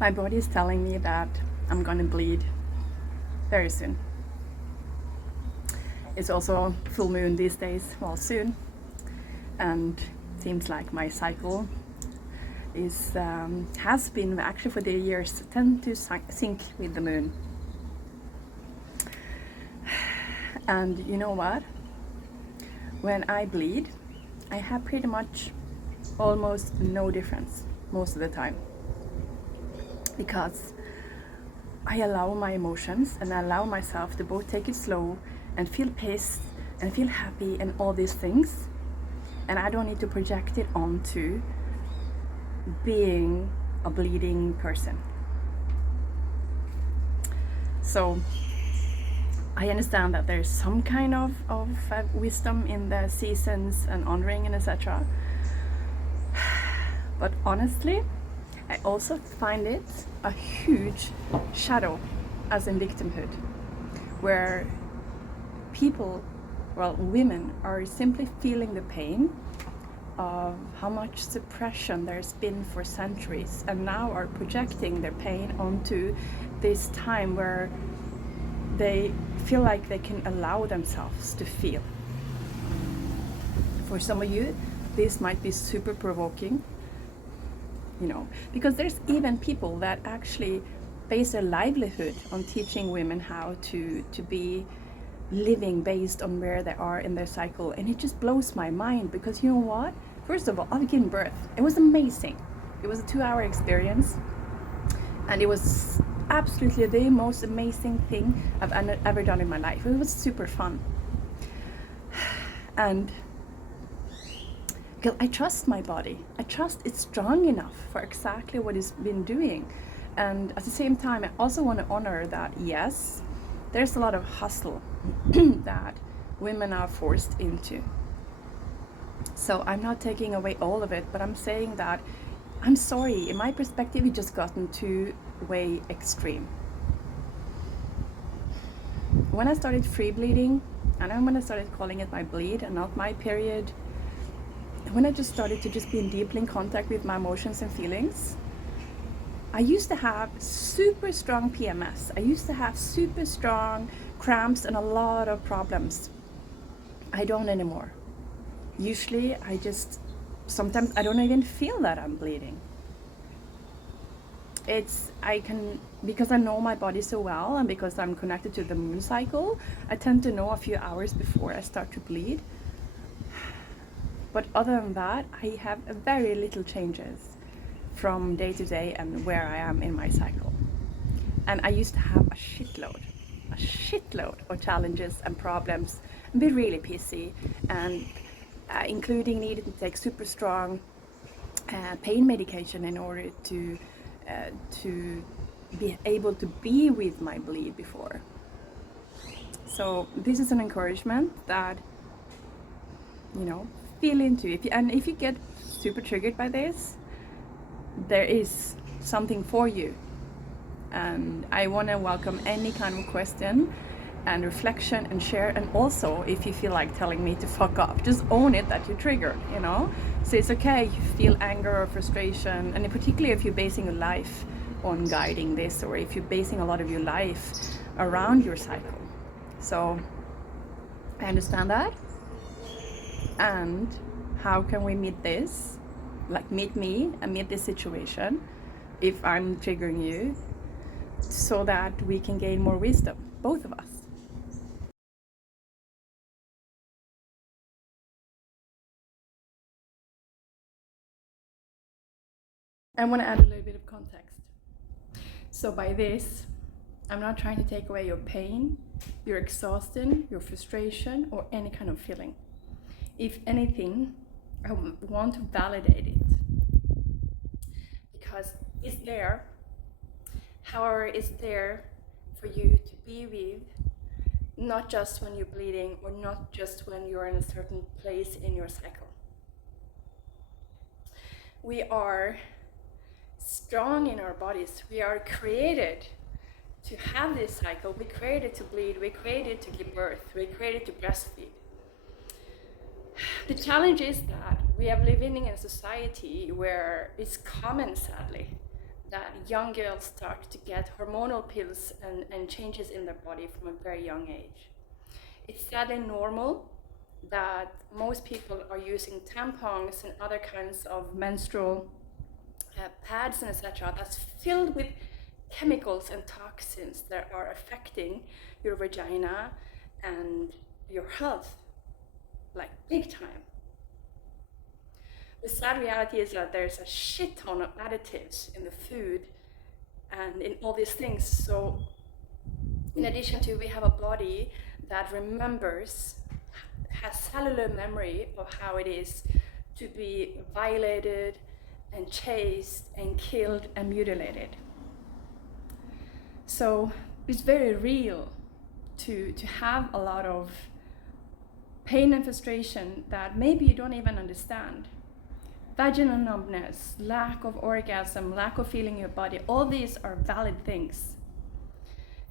My body is telling me that I'm gonna bleed very soon. It's also full moon these days, well, soon, and it seems like my cycle is has been actually for the years tend to sync with the moon. And you know what? When I bleed, I have pretty much almost no difference most of the time, because I allow my emotions and I allow myself to both take it slow and feel pissed and feel happy and all these things, and I don't need to project it onto being a bleeding person. So I understand that there's some kind of wisdom in the seasons and honoring and etc. But honestly, I also find it a huge shadow as in victimhood, where people, well, women are simply feeling the pain of how much suppression there's been for centuries, and now are projecting their pain onto this time where they feel like they can allow themselves to feel. For some of you, this might be super provoking, you know, because there's even people that actually base their livelihood on teaching women how to be living based on where they are in their cycle. And it just blows my mind, because you know what? First of all, I've given birth. It was amazing. It was a 2-hour experience, and it was absolutely the most amazing thing I've ever done in my life. It was super fun. And because I trust my body. I trust it's strong enough for exactly what it's been doing. And at the same time, I also want to honor that, yes, there's a lot of hustle that women are forced into. So I'm not taking away all of it, but I'm saying that I'm sorry, in my perspective, it just gotten too way extreme. When I started free bleeding, and then when I started calling it my bleed and not my period, when I just started to just be in deeply in contact with my emotions and feelings, I used to have super strong PMS. I used to have super strong cramps and a lot of problems. I don't anymore. Usually sometimes I don't even feel that I'm bleeding. Because I know my body so well, and because I'm connected to the moon cycle, I tend to know a few hours before I start to bleed. But other than that, I have very little changes from day to day and where I am in my cycle. And I used to have a shitload of challenges and problems, and be really pissy, and including needing to take super strong pain medication in order to be able to be with my bleed before. So this is an encouragement that, you know, feel into. If you get super triggered by this, there is something for you. And I want to welcome any kind of question and reflection and share. And also, if you feel like telling me to fuck off, just own it that you're triggered, you know? So it's okay if you feel anger or frustration, and particularly if you're basing your life on guiding this, or if you're basing a lot of your life around your cycle. So I understand that. And how can we meet this? Like meet me and meet this situation if I'm triggering you, so that we can gain more wisdom, both of us. I want to add a little bit of context. So by this, I'm not trying to take away your pain, your exhaustion, your frustration, or any kind of feeling. If anything, I want to validate it, because it's there. However, it's there for you to be with, not just when you're bleeding, or not just when you're in a certain place in your cycle. We are strong in our bodies. We are created to have this cycle. We created to bleed. We created to give birth. We created to breastfeed. The challenge is that we are living in a society where it's common, sadly, that young girls start to get hormonal pills and changes in their body from a very young age. It's sadly normal that most people are using tampons and other kinds of menstrual pads and etc. that's filled with chemicals and toxins that are affecting your vagina and your health, like big time. The sad reality is that there's a shit ton of additives in the food and in all these things. So in addition to, we have a body that remembers, has cellular memory of how it is to be violated and chased and killed and mutilated. So it's very real to have a lot of pain and frustration that maybe you don't even understand. Vaginal numbness, lack of orgasm, lack of feeling your body, all these are valid things.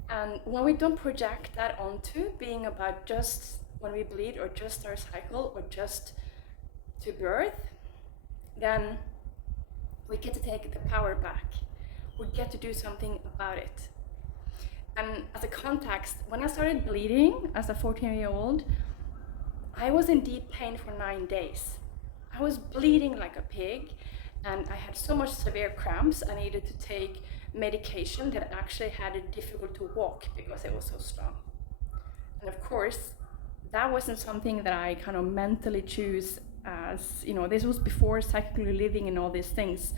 And when we don't project that onto being about just when we bleed or just our cycle or just to birth, then we get to take the power back. We get to do something about it. And as a context, when I started bleeding as a 14-year-old, I was in deep pain for 9 days. I was bleeding like a pig, and I had so much severe cramps. I needed to take medication that actually had it difficult to walk because it was so strong. And of course, that wasn't something that I kind of mentally choose as, you know, this was before cyclically living and all these things.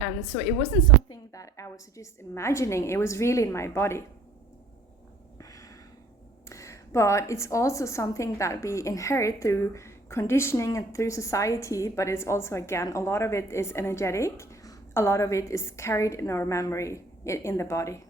And so it wasn't something that I was just imagining, it was really in my body. But it's also something that we inherit through conditioning and through society, but it's also, again, a lot of it is energetic, a lot of it is carried in our memory in the body.